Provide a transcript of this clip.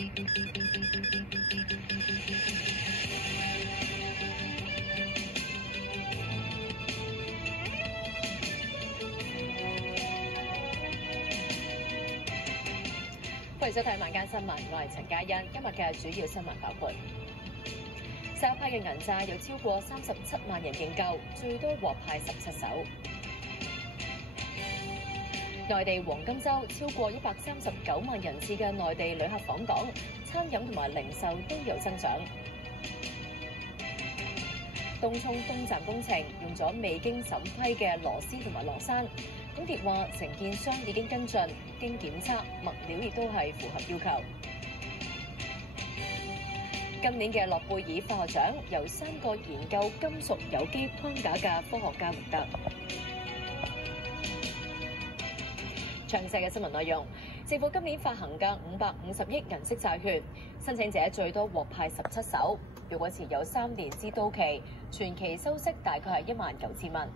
歡迎收睇晚間新聞，我係陳嘉欣。今日嘅主要新聞包括：首批嘅銀債有超過37萬人認購，最多獲派17手。內地黃金週超過139萬人次嘅內地旅客訪港，餐飲同埋零售都有增長。東涌東站工程用咗未經審批嘅螺絲同埋螺栓，港鐵話承建商已經跟進，經檢測物料亦都係符合要求。今年嘅諾貝爾化學獎由3個研究金屬有機框架嘅科學家獲得。詳細嘅新聞內容，政府今年發行嘅550億銀色債券，申請者最多獲派17手。如果持有3年至到期，全期收息大概係19000蚊。